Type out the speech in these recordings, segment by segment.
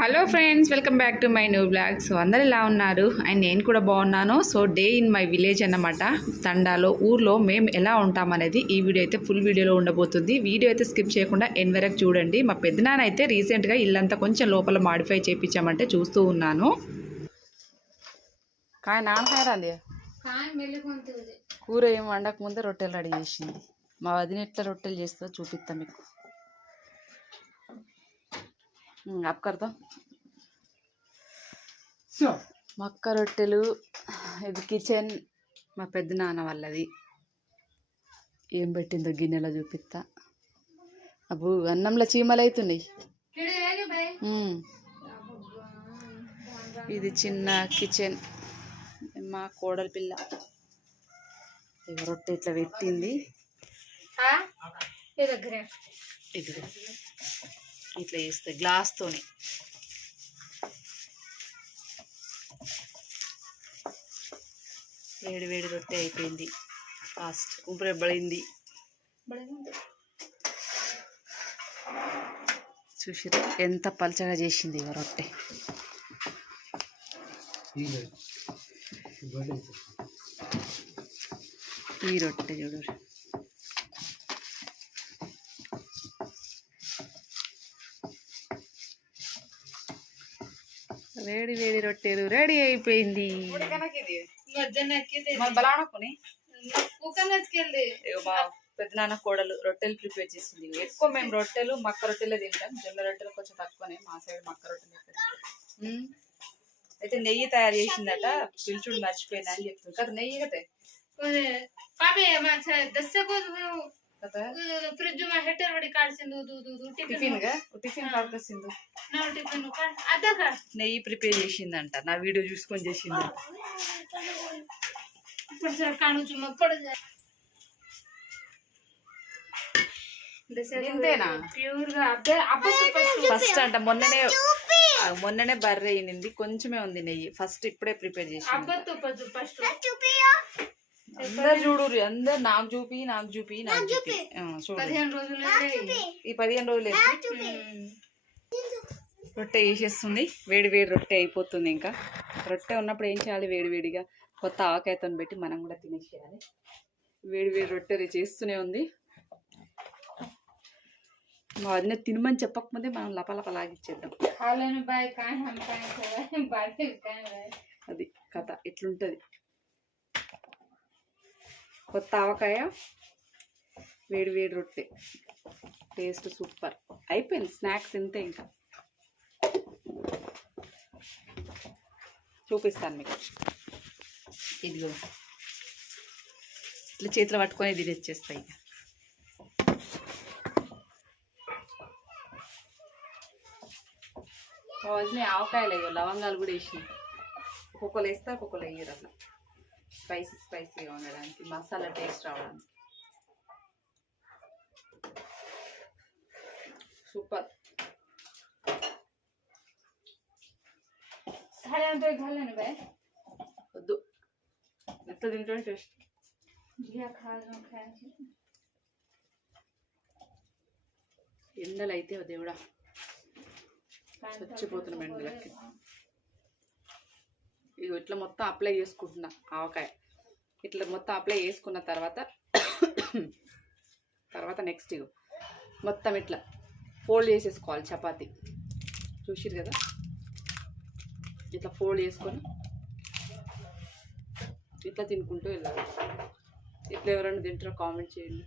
Hello friends welcome back to my new blog so అందరు ఎలా ఉన్నారు? అండ్ నేను కూడా బాగున్నాను. So day in my village అన్నమాట. తండాలో ఊర్లో మేము ఎలా ఉంటామనేది ఈ వీడియో అయితే ఫుల్ వీడియోలో ఉండబోతుంది. వీడియో అయితే స్కిప్ చేయకుండా ఎన్ వరకు చూడండి. మా పెద్దనాన్న అయితే రీసెంట్గా ఇల్లంతా కొంచెం లోపల మాడిఫై చేయించామంటే చూస్తూ ఉన్నాను. నాన్నకాయరాంది కూర ఏం వండక ముందే రొట్టెలు రెడీ చేసింది. మా వదిన ఎట్లా రొట్టెలు చేస్తుందో చూపిస్తాం మీకు. అప్ కడతాం. మక్క రొట్టెలు ఇది కిచెన్ మా పెద్ద నాన్న వాళ్ళది. ఏం పెట్టిందో గిన్నెలో చూపిస్తా. అబ్బు అన్నంలో చీమలు అవుతున్నాయి. ఇది చిన్న కిచెన్. మా కోడలి పిల్ల. రొట్టె ఇట్లా పెట్టింది. ఇదిగో. ఇట్లా చేస్తే గ్లాస్తోని వేడి వేడి రొట్టె అయిపోయింది. ఫాస్ట్ ఊపిరిబడింది చూసి ఎంత పలచగా చేసింది రొట్టె. ఈ రొట్టె. చూడు వేడి వేడి రొట్టెలు రెడీ అయిపోయింది. బలానకుని మా పెద్దనాన్న కోడలు రొట్టెలు ప్రిపేర్ చేసింది. ఎక్కువ మేము రొట్టెలు మక్క రొట్టెలే తింటాం. జొన్న రొట్టెలు కొంచెం తక్కువనే మా సైడ్ మక్క రొట్టెలు. అయితే నెయ్యి తయారు చేసిందట పిలుచుడు మర్చిపోయింది అని చెప్తుంది కదా నెయ్యి కదే? కదా ಫ್ರಿಜ್ ಹೆಟರ್ ಹೊಡಿ ಕಾಡ್ಸಿಂದು టిఫిన్ ಟಿಫಿನ್ గా టిఫిన్ పడుకొచ్చింది ನಾವು ಟಿಫಿನ್ ಅದಾಗ నెయ్యి ప్రిపేర్ చేసిందంట నా వీడియో చూసుకొని చేసింది ఇప్పుడు సార్ కాణుచు మొక్కడు ఇంతేనా ప్యూర్ గా అబ్బే అబ్బతో ఫస్ట్ ఫస్ట్ అంట మొన్ననే ఆ, మొన్ననే బర్రె అయింది కొంచెమే ఉంది నెయ్యి ఫస్ట్ ఇప్పుడే ప్రిపేర్ చేసి అబ్బతో పద్దు ఫస్ట్ అందరు చూడు అందరు నాకు చూపి నాకు చూపి నాకు చూపి. ఈ పదిహేను రోజులు రొట్టె వేసేస్తుంది వేడి వేడి రొట్టె అయిపోతుంది ఇంకా. రొట్టె ఉన్నప్పుడు ఏం చేయాలి? వేడి వేడిగా కొత్త ఆకాయతను పెట్టి మనం కూడా తినేసేయాలి. వేడి వేడి రొట్టె చేస్తూనే ఉంది. మా తినమని చెప్పకముందే మనం లపలపలాగిచ్చేద్దాం. అది కథ. ఎట్లుంటది? కొత్త ఆవకాయ వేడి వేడి రొట్టె. Taste super. అయిపోయింది. స్నాక్స్ ఇంతే ఇంకా. చూపిస్తాను మీకు. ఇదిగో. ఇట్లా చేతిలో పట్టుకొని ఇది తెచ్చేస్తాయి ఇక. కావాల్సిన ఆవకాయలు అయ్యో లవంగాలు కూడా వేసి ఒక్కొక్కరు వేస్తారు ఒక్కొక్కరు వేయరు అట్లా. స్పైసీ స్పైసీగా ఉండడానికి మసాలా టేస్ట్ రావడానికి సూపర్ खालन तो घालन बाय వద్దు ఎంత తింటే టేస్ట్ जिया खा लो खाय ఎండలు అయితే ఓ దేవుడా చచ్చిపోతున్నాం ఎండలకి ఇగో ఇట్లా మొత్తం అప్లై చేసుకుంటున్నా ఆవకాయ. ఇట్లా మొత్తం అప్లై చేసుకున్న తర్వాత తర్వాత నెక్స్ట్ ఇగో. మొత్తం ఇట్లా ఫోల్డ్ చేసేసుకోవాలి చపాతి. చూసిరు కదా? ఇట్లా ఫోల్డ్ చేసుకొని ఇట్లా తినుకుంటూ వెళ్ళాలి. ఇట్లా ఎవరైనా తింటారో కామెంట్ చేయండి.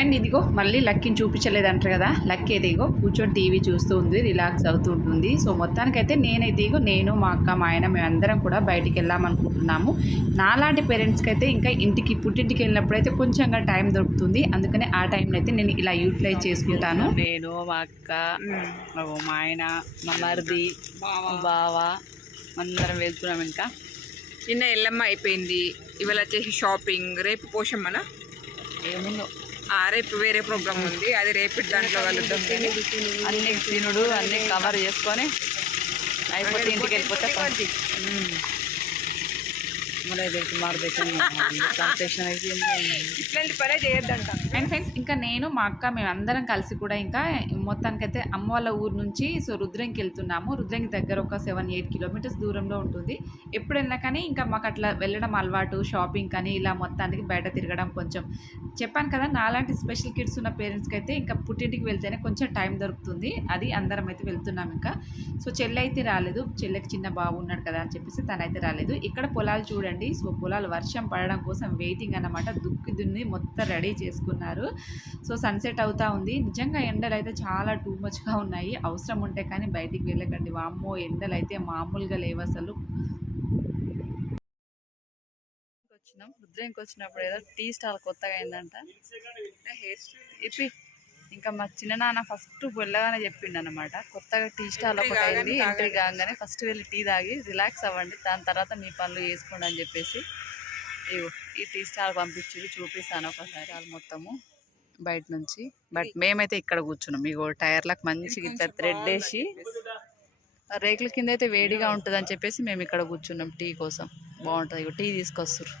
అండ్ ఇదిగో మళ్ళీ లక్కీని చూపించలేదంటారు కదా లక్కీ అయితే ఇగో కూర్చొని టీవీ చూస్తూ ఉంది రిలాక్స్ అవుతూ ఉంటుంది. సో మొత్తానికైతే నేనైతే ఇగో నేను మా అక్క మా ఆయన మేమందరం కూడా బయటికి వెళ్దామనుకుంటున్నాము నాలాంటి పేరెంట్స్కి అయితే ఇంకా ఇంటికి పుట్టింటికి వెళ్ళినప్పుడైతే కొంచెంగా టైం దొరుకుతుంది. అందుకనే ఆ టైంలో అయితే నేను ఇలా యూటిలైజ్ చేసుకుంటాను. నేను మా అక్క మా ఆయన మా మరిది బావ. అందరం వెళ్తున్నాం ఇంకా. నిన్న ఎల్లమ్మ అయిపోయింది. ఇవాళ వచ్చేసి షాపింగ్ రేపు పోషమ్మన? ఏముందో. రేపు వేరే ప్రోగ్రామ్ ఉంది. అది రేపు దాంట్లో కలుద్దాం కానీ. అన్ని తినుడు అన్ని కవర్ చేసుకొని అయిపోతే ఇంటికి వెళ్ళిపోతే పని. మ్మ్. మన దగ్గర మారు దగ్గర కాంపిటీషన్ అయిపోయింది ఇట్లాంటి పనే చేయొద్దంట. అండ్ ఫ్రెండ్స్ ఇంకా నేను మా అక్క మేము అందరం కలిసి కూడా ఇంకా మొత్తానికైతే అమ్మ వాళ్ళ ఊరు నుంచి సో రుద్రంకి వెళ్తున్నాము. రుద్రంకి దగ్గర ఒక సెవెన్ ఎయిట్ కిలోమీటర్స్ దూరంలో ఉంటుంది. ఎప్పుడు వెళ్ళినా కానీ ఇంకా మాకు అట్లా వెళ్ళడం అలవాటు షాపింగ్ కానీ ఇలా మొత్తానికి బయట తిరగడం కొంచెం. చెప్పాను కదా నాలాంటి స్పెషల్ కిడ్స్ ఉన్న పేరెంట్స్కి అయితే ఇంకా పుట్టింటికి వెళ్తేనే కొంచెం టైం దొరుకుతుంది. అది అందరం అయితే వెళ్తున్నాం ఇంకా. సో చెల్లి అయితే రాలేదు. చెల్లెకి చిన్న బాబు ఉన్నాడు కదా అని చెప్పేసి తనైతే రాలేదు. ఇక్కడ పొలాలు చూడండి. సో పొలాలు వర్షం పడడం కోసం వెయిటింగ్ అన్నమాట. దుక్కి దున్ని మొత్తం రెడీ చేసుకున్నారు. సో సన్సెట్ అవుతా ఉంది. నిజంగా ఎండలు అయితే చాలా టూ మచ్గా ఉన్నాయి. అవసరం ఉంటే కానీ బయటికి వెళ్ళకండి. వామ్మో ఎండలు అయితే మామూలుగా లేవు అసలు. వచ్చినాం. రుద్రంకి వచ్చినప్పుడు ఏదో టీ స్టాల్ కొత్తగా అయిందంట. హెయిర్ స్టైల్ ఇప్పి. ఇంకా మా చిన్ననాన్న ఫస్ట్ వెళ్ళగానే చెప్పిండు అనమాట కొత్తగా టీ స్టాల్ ఒకటి అయింది ఎంట్రీ కాగానే ఫస్ట్ వెళ్ళి టీ తాగి రిలాక్స్ అవ్వండి దాని తర్వాత మీ పనులు చేసుకోండి అని చెప్పేసి ఇగో ఈ టీ స్టాల్ పంపించి చూపిస్తాను ఒకసారి అది మొత్తము బయట నుంచి. బట్ మేమైతే ఇక్కడ కూర్చున్నాం. ఇగో టైర్లకు మంచిగా ఇట్లా థ్రెడ్ వేసి రేకుల కింద అయితే వేడిగా ఉంటుంది అని చెప్పేసి మేము ఇక్కడ కూర్చున్నాం టీ కోసం. బాగుంటుంది. ఇగో టీ తీసుకొస్తారు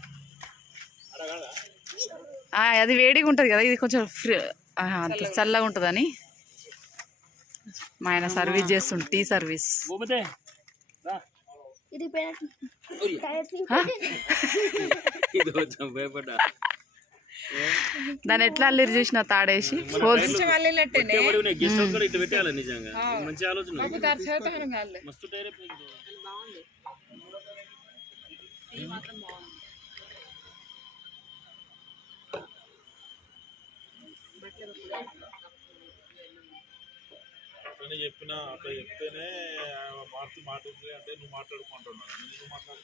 ఆ, అది వేడిగా ఉంటుంది కదా ఇది కొంచెం అంత చల్లగా ఉంటుందని మా ఆయన సర్వీస్ చేస్తుండు టీ సర్వీస్? దాన్ని ఎట్లా అల్లిరి చూసిన తాడేసి కొంచెం వెళ్ళినట్టేనే గెస్ట్ హౌస్ కూడా ఇట్లా పెట్టాలి నిజంగా మంచి ఆలోచన బాబు దాని చేత మనం కాదులే. మస్తు డైరెక్ట్ అట్లనే చెప్పిన అట్లా చెప్తేనే మారుతూ మాట్లాడుతుంది అంటే నువ్వు మాట్లాడుకుంటున్నావు. నేను మాట్లాడు?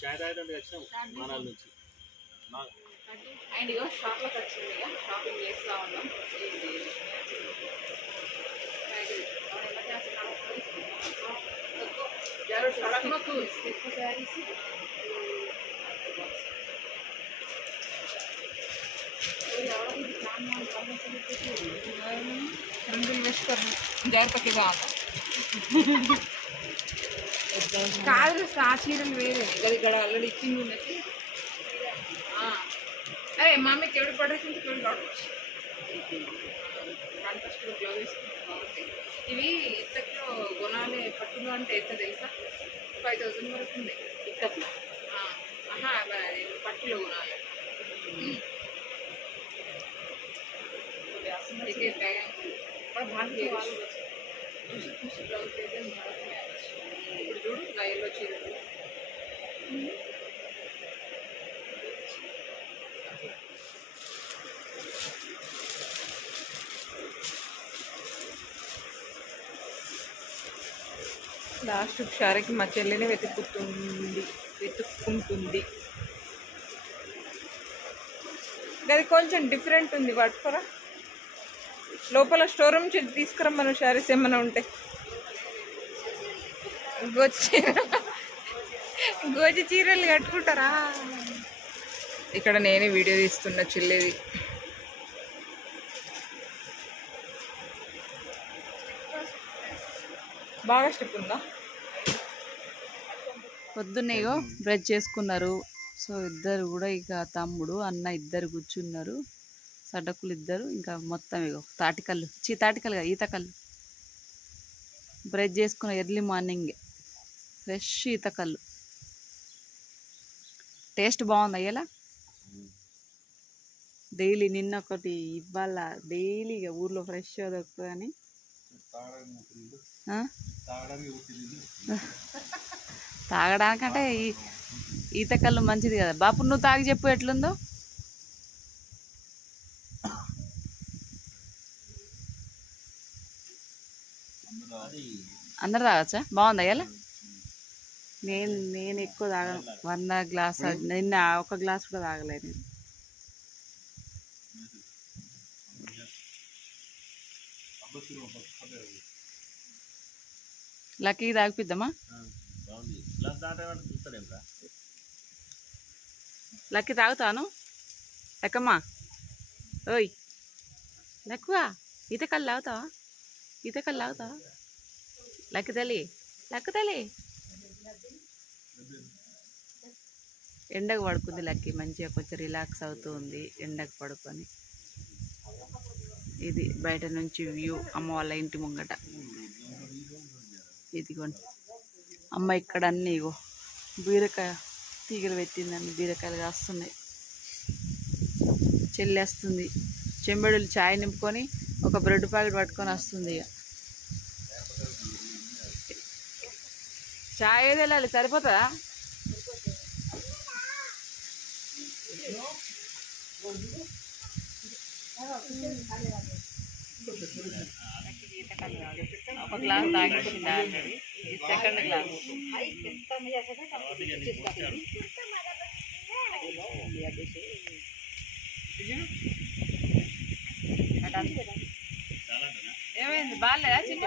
చాయ్ తాగడానికి వచ్చినావు మానాల నుంచి. నా అండ్ ఇగో షాప్లోకి వచ్చింది ఇక షాపింగ్ చేస్తూ ఉన్నాం. రంగులు వేసుకోరు జాగ్రత్తగా కాదు ఆ చీరలు వేరే. అది ఇక్కడ ఆల్రెడీ ఇచ్చింది ఉన్నది. అరే మమ్మీ కేడు పడేసి కేడు కావచ్చు వేసుకుంటే ఇవి ఇంతలో కొనాలి పట్టులో అంటే ఎంత తెలుసా? ఫైవ్ థౌసండ్ వరకు ఉంది అది పట్టులో కొనాలి. అయితే బ్యాగ్ చూసి చూసి బ్లౌజ్ ఇప్పుడు చూడు నా ఎల్లో చీర లాస్ట్ షారకి మా చెల్లిని వెతుకుతుంది వెతుక్కుంటుంది. అది కొంచెం డిఫరెంట్ ఉంది పట్టుకోరా లోపల స్టోర్ నుంచి తీసుకురమ్మను శారీస్ ఏమైనా ఉంటే. గోచి గోచి చీరలు కట్టుకుంటారా? ఇక్కడ నేనే వీడియో తీస్తున్నా చిల్లేది. బాగా స్టెప్ ఉందా పొద్దున్నేగో బ్రష్ చేసుకున్నారు. సో ఇద్దరు కూడా ఇక తమ్ముడు అన్న ఇద్దరు కూర్చున్నారు. సడ్డకులు ఇద్దరు ఇంకా మొత్తం ఇగో తాటికల్లు చీ తాటికల్లు కాదు ఈతకల్లు. బ్రష్ చేసుకున్న ఎర్లీ మార్నింగ్. ఫ్రెష్ ఈతకల్లు. టేస్ట్ బాగుంది అయ్యేలా డైలీ నిన్న ఒకటి ఇవాళ డైలీ ఇక ఊర్లో ఫ్రెష్ దొరుకుతుందని. తాగడానికంటే ఈ ఈతకల్లు మంచిది కదా. బాపు నువ్వు తాగి చెప్పు ఎట్లుందో. అందరు తాగచ్చా? బాగుందా ఇలా నేను నేను ఎక్కువ తాగను. వంద గ్లాస్ నిన్న ఒక గ్లాస్ కూడా తాగలేదు నేను. లక్కీకి తాగిపిద్దామా? లక్కీ తాగుతాను. లెక్కమ్మా. ఓయ్. లక్కువా. ఈత కళ్ళు తాగుతావా? ఈత కళ్ళు తాగుతావా? లక్కి తల్లి లక్కు తల్లి. ఎండకు పడుకుంది లక్కి మంచిగా కొంచెం రిలాక్స్ అవుతూ ఉంది ఎండకు పడుకొని. ఇది బయట నుంచి వ్యూ అమ్మ వాళ్ళ ఇంటి ముంగట. ఇదిగోండి. అమ్మ ఇక్కడ అన్నీ ఇగో బీరకాయ తీగలు పెట్టిందండి బీరకాయలు కాస్తున్నాయి. చెల్లేస్తుంది. చెంబెడులు చాయ్ నింపుకొని ఒక బ్రెడ్ ప్యాకెట్ పట్టుకొని వస్తుంది ఇక చాయ్ ఏది వెళ్ళాలి? సరిపోతుందా? ఒక గ్లాస్ తాగించింది ఆల్రెడీ ఇది సెకండ్ గ్లాస్ ఏమైంది? బాగాలేదా చిన్న?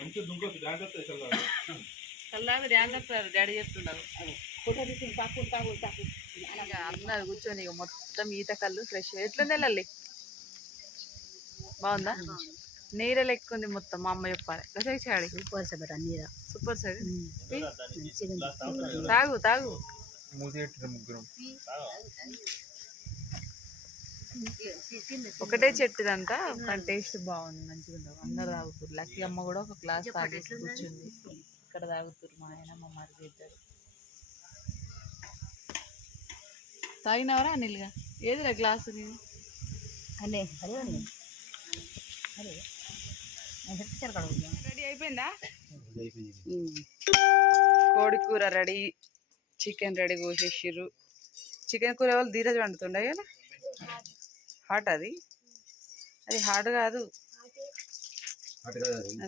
మంచి దుంకొచ్చు చల్లారి. డాడీ చెప్తున్నారు. అందరు కూర్చొని ఇక మొత్తం ఈత కళ్ళు ఫ్రెష్ ఎట్లుంది వెళ్ళాలి బాగుందా? నీర లెక్క ఉంది మొత్తం మా అమ్మ చెప్పాలి. రసకి చాడి సూపర్ సైడ్? తాగు తాగు. ముగ్గురం. ఒకటే చెట్టుదంతా కానీ టేస్ట్ బాగుంది మంచిగా ఉంటుంది అందరు తాగుతారు లక్కీ అమ్మ కూడా ఒక గ్లాస్ తాగేసి కూర్చుంది. ఇక్కడ తాగుతారు మా ఆయన మా మరిది ఇద్దరు. తాగినవరా అనిల్గా? ఏదిరా గ్లాసు నీది? రెడీ అయిపోయిందా? కోడి కూర రెడీ చికెన్ రెడీ కోసేసిర్రు. చికెన్ కూర వాళ్ళు ధీరజ్ వండుతుండే కదా హాట్ అది. అది హాట్ కాదు. అది.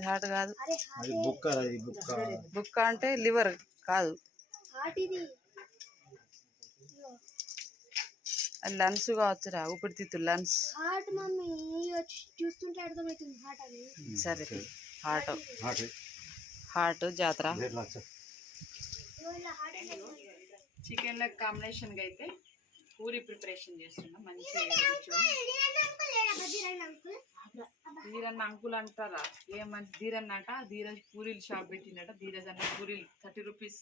హాట్ కాదు. అది బుక్క అది బుక్క. బుక్క అంటే లివర్ కాదు. అది లన్స్ కావచ్చురా ఊపిరితిత్తులు లన్స్ హార్ట్ మమ్మీ వచ్చి చూస్తుంటే అర్థమవుతుంది హార్ట్ అది సరే. హాట్ హాట్ హాట్ జాతర. చికెన్ కాంబినేషన్గా అయితే పూరి ప్రిపరేషన్ చేస్తున్నాం మంచిగా ధీరన్న అంకుల్? అంటారా? ఏమంటే ధీరన్న అట ధీరజ్ పూరీలు షాప్ పెట్టిండట ధీరజ్ అన్న పూరీలు thirty rupees.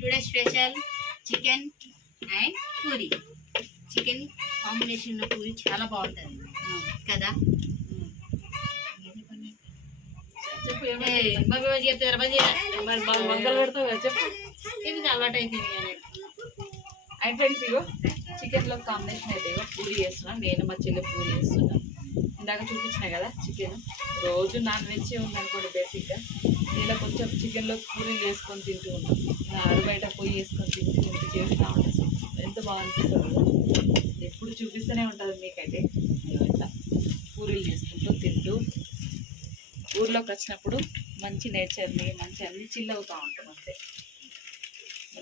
Today special chicken and puri. Chicken combination puri చాలా బాగుంటుంది. కదా? చెప్పు వందలు పెడతావు కదా చెప్పు. ఇది అలవాటు అయిపోయింది అండ్ ఫ్రెండ్స్ ఇగో చికెన్లో కాంబినేషన్ అయితే ఇగో పూరి చేస్తున్నాం. నేను మా చెల్లె పూరి చేస్తున్నాం. ఇందాక చూపించిన కదా చికెన్ రోజు నాన్ వెజ్ ఉందనుకోండి బేసిక్గా ఇలా కొంచెం చికెన్లో పూరీలు వేసుకొని తింటూ ఉన్నాం ఇలా ఆరు బయట పొయ్యి వేసుకొని తింటూ ఇంత చేస్తూ ఉంటాం. ఎంత బాగుంటుంది ఎప్పుడు చూపిస్తూనే ఉంటుంది మీకైతే. ఇట్లా పూరీలు చేసుకుంటూ తింటూ. ఊర్లోకి వచ్చినప్పుడు మంచి నేచర్ని మంచి అన్ని చిల్ అవుతూ ఉంటాం.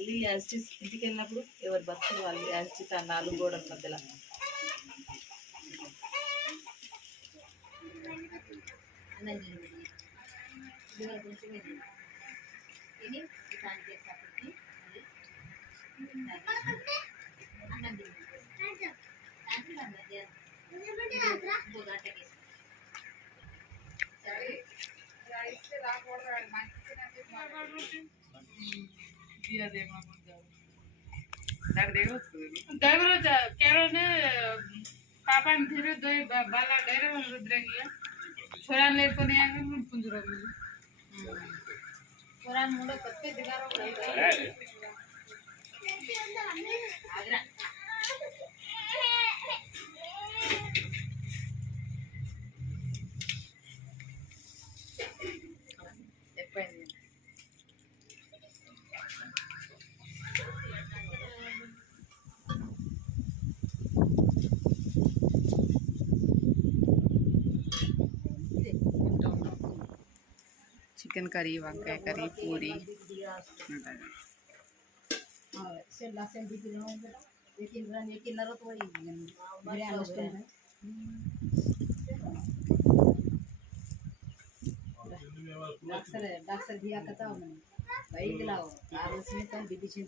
మళ్ళీ యాజిటీస్ ఇంటికి వెళ్ళినప్పుడు ఎవరు బతుకులు వాళ్ళు యాజిటీస్ ఆ నాలుగు గోడల మధ్యలో. అన్నం తిని दिया दे मां को डर देखो डर केरो ने पापा ने फिर दो बाला डरे वो रुद्र गया छोरा ले को नहीं आगे मैं पुंजरो में छोरा मुंडो कत्ते दिगारो आगरा चिकन करी वंकाय करी पूरी। डॉक्टर डॉक्टर भैया बताओ मैंने वही दिलाओ आप उसमें तो बीबी से